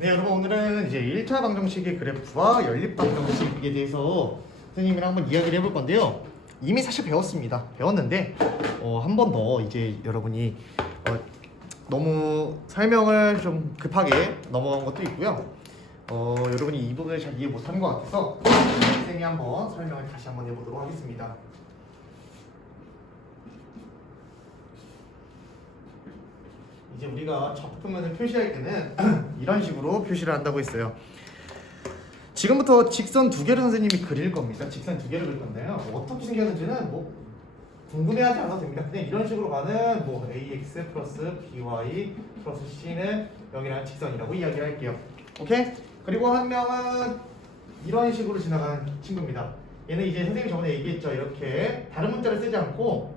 네, 여러분 오늘은 이제 1차 방정식의 그래프와 연립 방정식에 대해서 선생님이랑 한번 이야기를 해볼 건데요. 이미 사실 배웠는데 한 번 더 이제 여러분이 너무 설명을 좀 급하게 넘어간 것도 있고요. 여러분이 이 부분을 잘 이해 못하는 것 같아서 선생님이 한번 설명을 다시 한번 해보도록 하겠습니다. 이제 우리가 적분면을 표시할 때는 이런 식으로 표시를 한다고 했어요. 지금부터 직선 두 개를 선생님이 그릴 겁니다. 직선 두 개를 그릴 건데요. 어떻게 생겼는지는 뭐 궁금해하지 않아도 됩니다. 그냥 이런 식으로 가는 뭐 ax 플러스 by 플러스 c는 0이라는 직선이라고 이야기를 할게요. 오케이? 그리고 한 명은 이런 식으로 지나가는 친구입니다. 얘는 이제 선생님이 저번에 얘기했죠. 이렇게 다른 문자를 쓰지 않고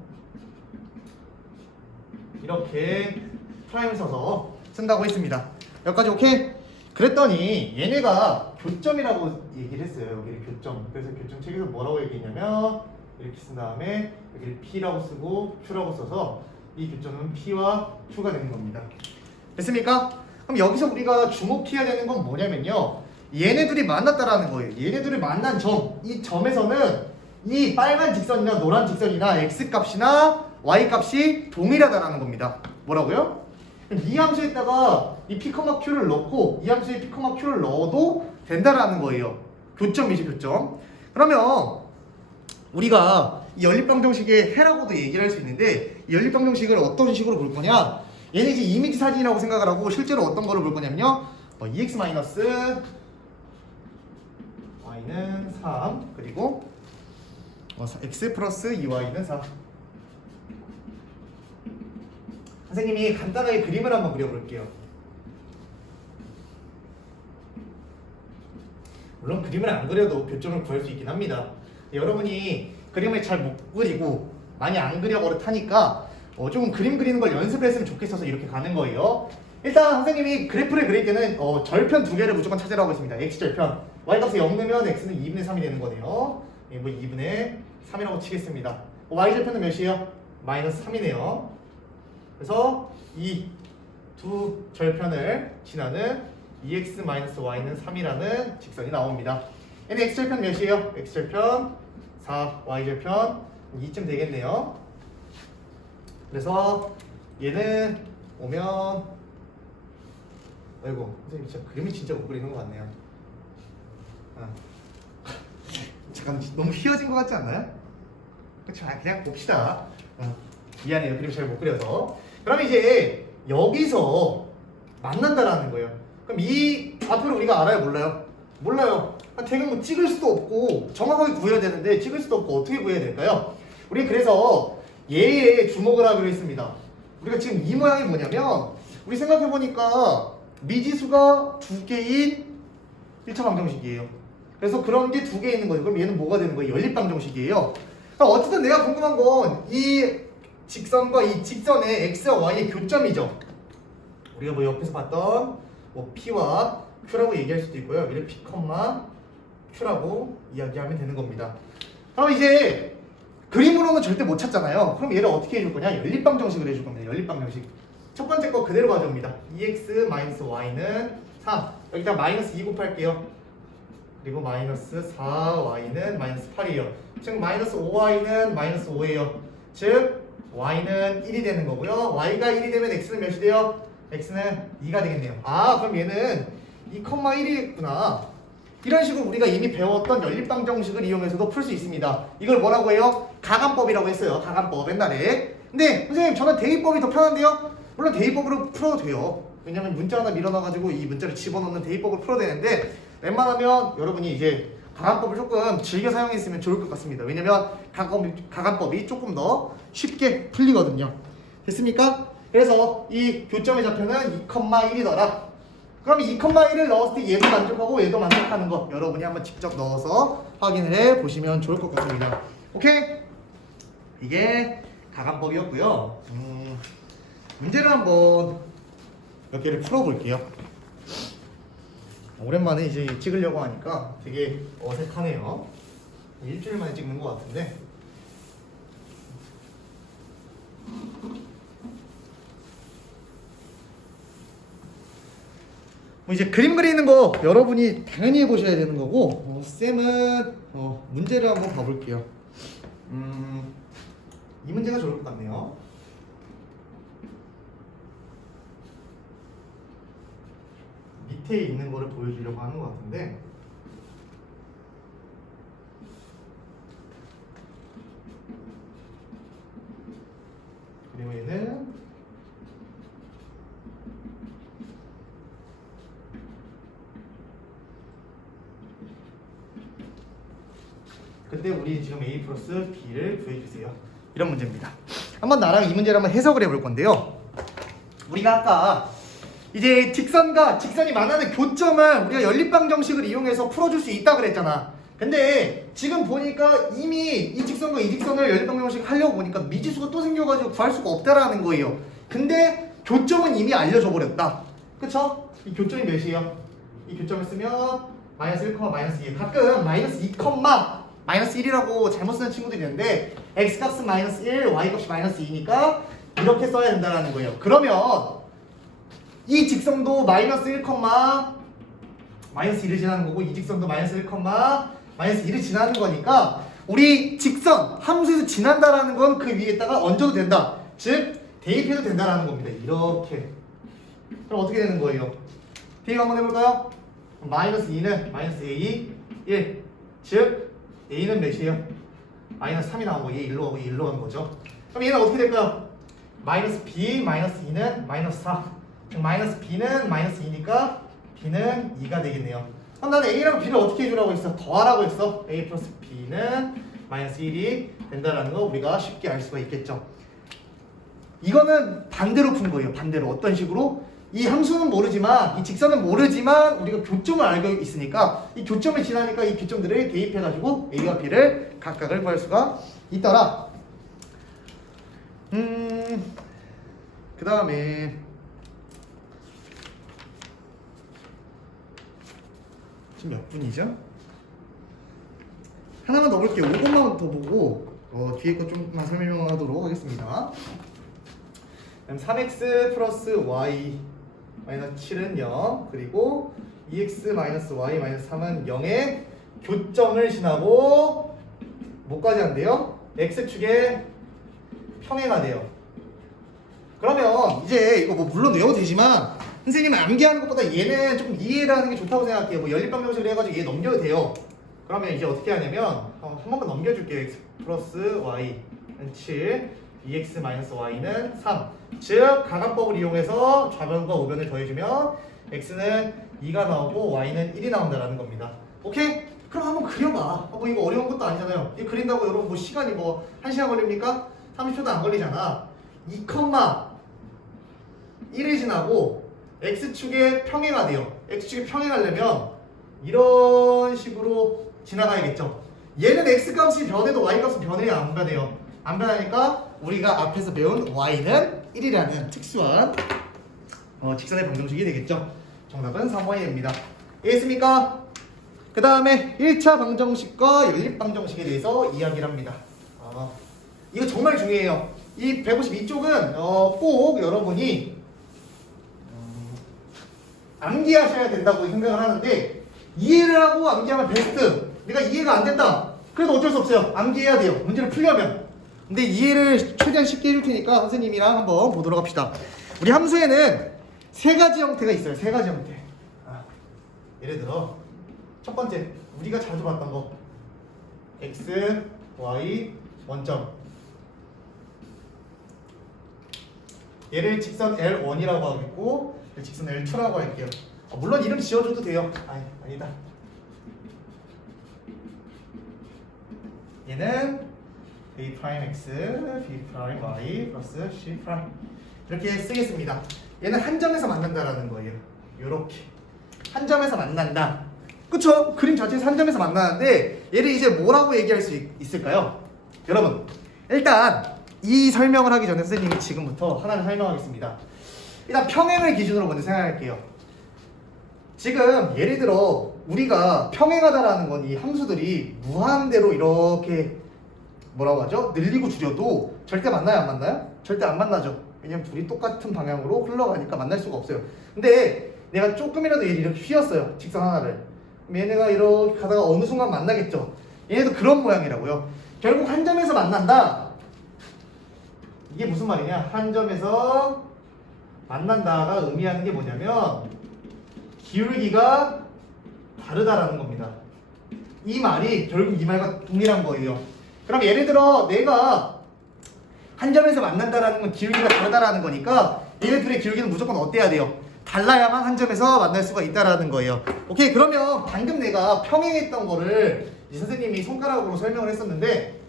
이렇게 프라임을 써서 쓴다고 했습니다. 여기까지 오케이? 그랬더니 얘네가 교점이라고 얘기를 했어요. 여기를 교점. 그래서 교점 책에서 뭐라고 얘기했냐면 이렇게 쓴 다음에 여기를 P라고 쓰고 Q라고 써서 이 교점은 P와 Q가 되는 겁니다. 됐습니까? 그럼 여기서 우리가 주목해야 되는 건 뭐냐면요. 얘네들이 만났다라는 거예요. 얘네들이 만난 점. 이 점에서는 이 빨간 직선이나 노란 직선이나 X값이나 Y값이 동일하다라는 겁니다. 뭐라고요? 이 함수에다가 이 P, Q를 넣고 이 함수에 P, Q를 넣어도 된다라는 거예요. 교점이지 교점. 그러면 우리가 이 연립방정식의 해라고도 얘기를 할 수 있는데 이 연립방정식을 어떤 식으로 볼 거냐? 얘는 이제 이미지 사진이라고 생각을 하고 실제로 어떤 거를 볼 거냐면요. EX 마이너스 Y는 3 그리고 X 플러스 2Y는 4. 선생님이 간단하게 그림을 한번 그려볼게요. 물론 그림을 안 그려도 교점을 구할 수 있긴 합니다. 여러분이 그림을 잘 못 그리고 많이 안 그려 버릇하니까 조금 그림 그리는 걸 연습을 했으면 좋겠어서 이렇게 가는 거예요. 일단 선생님이 그래프를 그릴 때는 절편 두 개를 무조건 찾으라고 했습니다. x절편. y값이 0 넣으면 x는 2분의 3이 되는 거네요. 뭐 2분의 3이라고 치겠습니다. y절편은 몇이에요? 마이너스 3이네요. 그래서 이 두 절편을 지나는 2x-y는 3이라는 직선이 나옵니다. 얘는 x절편 몇이에요? x절편 4, y절편 2쯤 되겠네요. 그래서 얘는 오면 아이고 선생님 진짜 그림이 진짜 못 그리는 것 같네요. 잠깐 너무 휘어진 것 같지 않나요? 그쵸? 그냥 봅시다. 미안해요. 그림 잘 못 그려서. 그럼 이제 여기서 만난다라는 거예요. 그럼 이 좌표를 우리가 알아요? 몰라요? 몰라요. 대강 뭐 찍을 수도 없고 정확하게 구해야 되는데 찍을 수도 없고 어떻게 구해야 될까요? 우리 그래서 얘에 주목을 하기로 했습니다. 우리가 지금 이 모양이 뭐냐면 우리 생각해보니까 미지수가 두 개인 1차 방정식이에요. 그래서 그런 게 두 개 있는 거죠. 그럼 얘는 뭐가 되는 거예요? 연립 방정식이에요. 어쨌든 내가 궁금한 건 이 직선과 이 직선의 x와 y의 교점이죠. 우리가 뭐 옆에서 봤던 뭐 p와 q라고 얘기할 수도 있고요. 여기를 p, q라고 이야기하면 되는 겁니다. 그럼 이제 그림으로는 절대 못 찾잖아요. 그럼 얘를 어떻게 해줄 거냐? 연립방정식을 해줄 겁니다. 연립방정식. 첫 번째 거 그대로 가져옵니다. 2x-y는 3. 여기다 마이너스 2 곱할게요. 그리고 마이너스 4y는 마이너스 8이에요. 즉 마이너스 5y는 마이너스 5예요. 즉 y는 1이 되는 거고요. y가 1이 되면 x는 몇이 돼요? x는 2가 되겠네요. 그럼 얘는 2,1이겠구나. 이런 식으로 우리가 이미 배웠던 연립방정식을 이용해서도 풀 수 있습니다. 이걸 뭐라고 해요? 가간법이라고 했어요. 가간법 옛날에. 근데 선생님 저는 대입법이 더 편한데요? 물론 대입법으로 풀어도 돼요. 왜냐면 문자 하나 밀어놔가지고 이 문자를 집어넣는 대입법을 풀어도 되는데 웬만하면 여러분이 이제 가간법을 조금 즐겨 사용했으면 좋을 것 같습니다. 왜냐면 가간법이 조금 더 쉽게 풀리거든요. 됐습니까? 그래서 이 교점의 좌표는 2,1이더라. 그럼 2,1을 넣었을 때 얘도 만족하고 얘도 만족하는 거 여러분이 한번 직접 넣어서 확인을 해 보시면 좋을 것 같습니다. 오케이? 이게 가간법이었고요. 문제를 한번 몇 개를 풀어볼게요. 오랜만에 이제 찍으려고 하니까 되게 어색하네요. 일주일 만에 찍는 것 같은데. 뭐 이제 그림 그리는 거 여러분이 당연히 해보셔야 되는 거고, 쌤은 문제를 한번 봐볼게요. 이 문제가 좋을 것 같네요. 밑에 있는 거를 보여주려고 하는 것 같은데, 그리고 얘는 근데 우리 지금 A 플러스 B를 구해주세요. 이런 문제입니다. 한번 나랑 이 문제를 한번 해석을 해볼 건데요. 우리가 아까 이제 직선과 직선이 만나는 교점을 우리가 연립방정식을 이용해서 풀어줄 수 있다 그랬잖아. 근데 지금 보니까 이미 이 직선과 이 직선을 연립방정식 하려고 보니까 미지수가 또 생겨가지고 구할 수가 없다라는 거예요. 근데 교점은 이미 알려줘 버렸다. 그쵸? 이 교점이 몇이에요? 이 교점을 쓰면 마이너스 1, 마이너스 2. 가끔 마이너스 2, 마이너스 1이라고 잘못 쓰는 친구들이 있는데 x값은 마이너스 1, y값이 마이너스 2니까 이렇게 써야 된다는 거예요. 그러면 이 직선도 마이너스 1, 마이너스 2를 지나는 거고 이 직선도 마이너스 1, 마이너스 2를 지나는 거니까 우리 직선 함수에서 지난다라는 건 그 위에다가 얹어도 된다. 즉 대입해도 된다라는 겁니다. 이렇게. 그럼 어떻게 되는 거예요? 대입 한번 해볼까요? 마이너스 2는 마이너스 a 1. 즉 a는 몇이에요? 마이너스 3이 나온 거. 얘 1로 가고 얘 1로 가는 거죠. 그럼 얘는 어떻게 될까요? 마이너스 b 마이너스 2는 마이너스 4. 마이너스 b는 마이너스 2니까 b는 2가 되겠네요. 그럼 나는 a랑 b를 어떻게 해주라고 했어? 더하라고 했어. a 플러스 b는 마이너스 1이 된다는 거 우리가 쉽게 알 수가 있겠죠. 이거는 반대로 푼 거예요. 반대로. 어떤 식으로? 이 함수는 모르지만 이 직선은 모르지만 우리가 교점을 알고 있으니까 이 교점을 지나니까 이 교점들을 대입해가지고 a와 b를 각각을 구할 수가 있더라. 그 다음에 지금 몇 분이죠? 하나만 더 볼게요. 5번만 더 보고 뒤에 거 좀만 설명하도록 하겠습니다. 3x 플러스 y 마이너스 7은 0, 그리고 2x 마이너스 y 마이너스 3은 0의 교점을 지나고 뭐까지 한대요? x축의 평행가 돼요. 그러면 이제 이거 뭐 물론 외워도 되지만 선생님은 암기하는 것보다 얘는 조금 이해를 하는 게 좋다고 생각해요. 뭐 연립방정식을 해가지고 얘 넘겨도 돼요. 그러면 이제 어떻게 하냐면 한 번만 넘겨줄게요. x 플러스 y는 7, 2x 마이너스 y는 3. 즉 가간법을 이용해서 좌변과 우변을 더해주면 x는 2가 나오고 y는 1이 나온다라는 겁니다. 오케이? 그럼 한번 그려봐. 뭐 이거 어려운 것도 아니잖아요. 이거 그린다고 여러분 뭐 시간이 뭐 1시간 걸립니까? 30초도 안 걸리잖아. 2, 1을 지나고 x축의 평행가 돼요. x축이 평행하려면 이런 식으로 지나가야겠죠. 얘는 x값이 변해도 y값은 변해야 안 변해요. 안 변하니까 우리가 앞에서 배운 y는 1이라는 특수한 직선의 방정식이 되겠죠. 정답은 3번입니다. 이해했습니까? 그 다음에 1차 방정식과 연립방정식에 대해서 이야기를 합니다. 이거 정말 중요해요. 이 152쪽은 꼭 여러분이 암기하셔야 된다고 생각을 하는데 이해를 하고 암기하면 베스트. 내가 이해가 안 된다. 그래도 어쩔 수 없어요. 암기해야 돼요. 문제를 풀려면. 근데 이해를 최대한 쉽게 해줄 테니까 선생님이랑 한번 보도록 합시다. 우리 함수에는 세 가지 형태가 있어요. 세 가지 형태. 예를 들어 첫 번째 우리가 자주 봤던 거 x, y, 원점. 얘를 직선 L1이라고 하겠고 직선 L2라고 할게요. 물론 이름 지어줘도 돼요. 아니다. 얘는 A'x, B'y 플러스 C' 이렇게 쓰겠습니다. 얘는 한 점에서 만난다라는 거예요. 요렇게 한 점에서 만난다. 그쵸? 그림 자체에서 한 점에서 만나는데 얘를 이제 뭐라고 얘기할 수 있을까요? 여러분 일단 이 설명을 하기 전에 선생님이 지금부터 하나를 설명하겠습니다. 일단 평행을 기준으로 먼저 생각할게요. 지금 예를 들어 우리가 평행하다라는 건 이 함수들이 무한대로 이렇게 뭐라고 하죠? 늘리고 줄여도 절대 만나요? 안 만나요? 절대 안 만나죠. 왜냐면 둘이 똑같은 방향으로 흘러가니까 만날 수가 없어요. 근데 내가 조금이라도 얘를 이렇게 휘었어요. 직선 하나를. 그럼 얘네가 이렇게 가다가 어느 순간 만나겠죠. 얘네도 그런 모양이라고요. 결국 한 점에서 만난다. 이게 무슨 말이냐? 한 점에서 만난다가 의미하는 게 뭐냐면 기울기가 다르다라는 겁니다. 이 말이 결국 이 말과 동일한 거예요. 그럼 예를 들어 내가 한 점에서 만난다라는 건 기울기가 다르다라는 거니까 얘네 둘의 기울기는 무조건 어때야 돼요? 달라야만 한 점에서 만날 수가 있다라는 거예요. 오케이, 그러면 방금 내가 평행했던 거를 이 선생님이 손가락으로 설명을 했었는데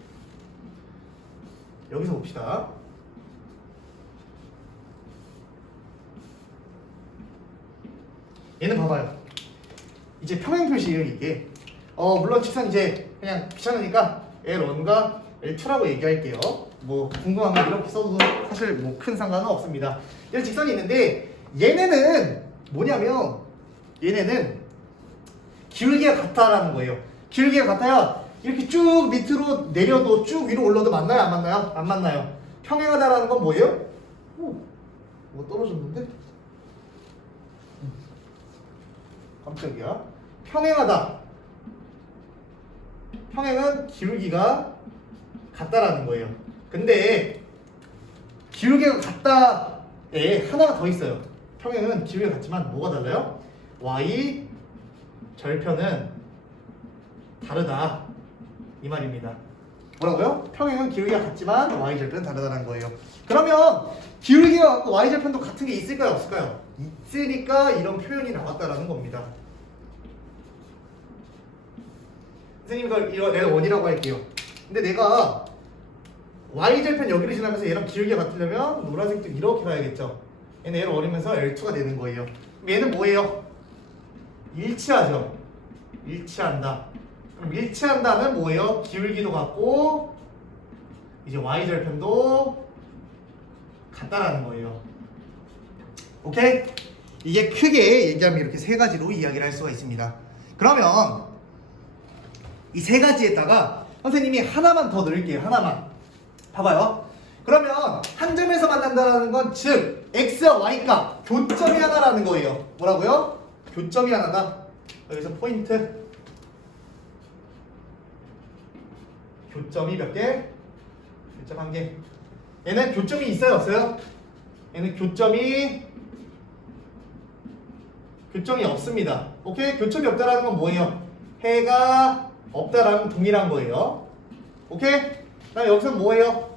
여기서 봅시다. 얘는 봐봐요. 이제 평행 표시예요, 이게. 물론 직선 이제 그냥 귀찮으니까 L1과 L2라고 얘기할게요. 뭐 궁금하면 이렇게 써도 사실 뭐 큰 상관은 없습니다. 이런 직선이 있는데 얘네는 뭐냐면 얘네는 기울기가 같다라는 거예요. 기울기가 같아야 이렇게 쭉 밑으로 내려도 쭉 위로 올라도 만나요, 안 만나요? 안 만나요. 평행하다라는 건 뭐예요? 뭐 떨어졌는데? 깜짝이야. 평행하다. 평행은 기울기가 같다라는 거예요. 근데 기울기가 같다에 하나가 더 있어요. 평행은 기울기가 같지만 뭐가 달라요? y 절편은 다르다 이 말입니다. 뭐라고요? 평행은 기울기가 같지만 y 절편은 다르다는 거예요. 그러면 기울기가 같고 y 절편도 같은 게 있을까요, 없을까요? 있으니까 이런 표현이 나왔다라는 겁니다. 선생님 이거 내가 원이라고 할게요. 근데 내가 y절편 여기를 지나면서 얘랑 기울기가 같으려면 노란색도 이렇게 가야겠죠. 얘는 얘를 원이면서 L2가 되는 거예요. 얘는 뭐예요? 일치하죠. 일치한다. 그럼 일치한다는 뭐예요? 기울기도 같고 이제 y절편도 같다라는 거예요. 오케이? 이게 크게 얘기하면 이렇게 세 가지로 이야기를 할 수가 있습니다. 그러면 이 세 가지에다가 선생님이 하나만 더 넣을게요. 하나만. 봐봐요. 그러면 한 점에서 만난다는 건 즉 x와 y값 교점이 하나라는 거예요. 뭐라고요? 교점이 하나다. 여기서 포인트. 교점이 몇 개? 교점 한 개. 얘는 교점이 있어요, 없어요? 얘는 교점이 없습니다. 오케이? 교점이 없다라는 건 뭐예요? 해가 없다라는 건 동일한 거예요. 오케이? 그다음에 여기서 뭐예요?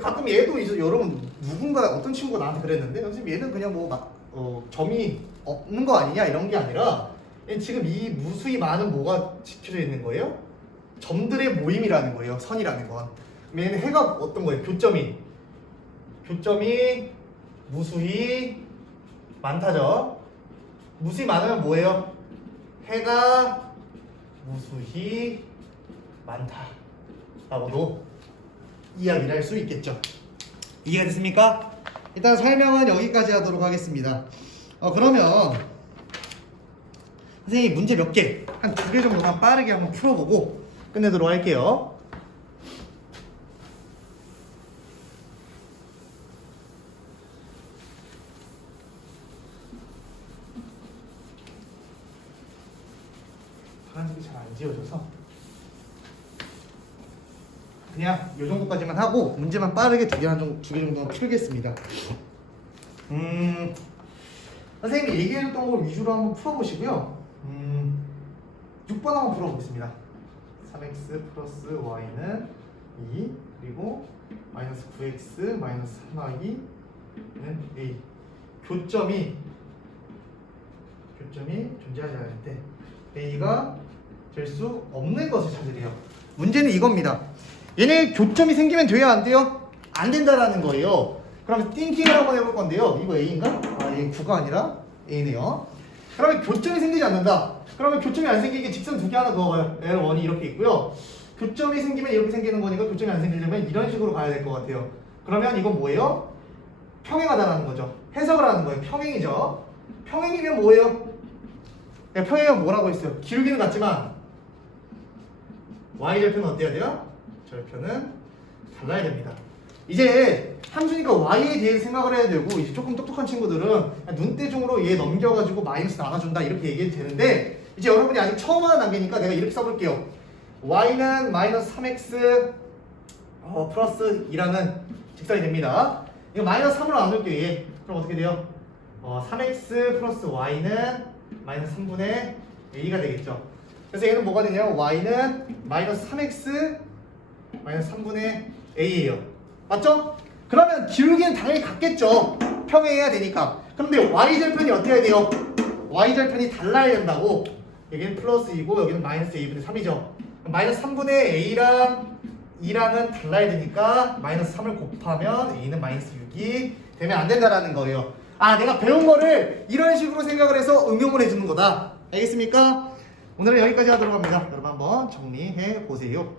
가끔 얘도 이제 여러분 누군가 어떤 친구가 나한테 그랬는데 선생님 얘는 그냥 뭐 점이 없는 거 아니냐 이런 게 아니라 지금 이 무수히 많은 뭐가 지켜져 있는 거예요? 점들의 모임이라는 거예요. 선이라는 건. 얘는 해가 어떤 거예요? 교점이 무수히 많다죠. 무수히 많으면 뭐예요? 해가 무수히 많다라고도 이야기를 할 수 있겠죠. 이해가 됐습니까? 일단 설명은 여기까지 하도록 하겠습니다. 그러면 선생님 문제 몇 개? 한 2개 정도만 빠르게 한번 풀어보고 끝내도록 할게요. 파란색이 잘 안 지워져서 그냥 이 정도까지만 하고 문제만 빠르게 두 개 정도만 풀겠습니다. 선생님이 얘기해줬던 걸 위주로 한번 풀어보시고요. 6번 한번 풀어보겠습니다. 3x 플러스 y는 2 그리고 마이너스 9x 마이너스 3y는 a. 교점이 존재하지 않을 때 a가 될 수 없는 것을 찾으래요. 문제는 이겁니다. 얘네 교점이 생기면 돼야 안 돼요? 안 된다라는 거예요. 그럼 띵킹을 한번 해볼 건데요. 이거 A인가? 얘 9가 아니라 A네요. 그러면 교점이 생기지 않는다. 그러면 교점이 안 생기게 직선 두 개 하나 그어봐요. L1이 이렇게 있고요. 교점이 생기면 이렇게 생기는 거니까 교점이 안 생기려면 이런 식으로 가야 될 것 같아요. 그러면 이건 뭐예요? 평행하다라는 거죠. 해석을 하는 거예요. 평행이죠. 평행이면 뭐예요? 평행이면 뭐라고 했어요? 기울기는 같지만 y절편은 어때야 돼요? 절편은 달라야 됩니다. 이제 함수니까 y에 대해서 생각을 해야 되고 이제 조금 똑똑한 친구들은 그냥 눈대중으로 얘 넘겨가지고 마이너스 나눠준다 이렇게 얘기해도 되는데 이제 여러분이 아직 처음 하는 단계니까 내가 이렇게 써볼게요. y는 마이너스 3x 플러스 2라는 직선이 됩니다. 이거 마이너스 3으로 나눌게요. 얘. 그럼 어떻게 돼요? 3x 플러스 y는 마이너스 3분의 a가 되겠죠. 그래서 얘는 뭐가 되냐면 y는 마이너스 3x 마이너스 3분의 a예요. 맞죠? 그러면 기울기는 당연히 같겠죠. 평행해야 되니까. 그런데 y절편이 어떻게 해야 돼요? y절편이 달라야 된다고. 여기는 플러스 2고 여기는 마이너스 a분의 3이죠. 마이너스 3분의 a랑 2랑은 달라야 되니까 마이너스 3을 곱하면 a는 마이너스 6이 되면 안 된다라는 거예요. 아, 내가 배운 거를 이런 식으로 생각을 해서 응용을 해주는 거다. 알겠습니까? 오늘은 여기까지 하도록 합니다. 여러분 한번 정리해 보세요.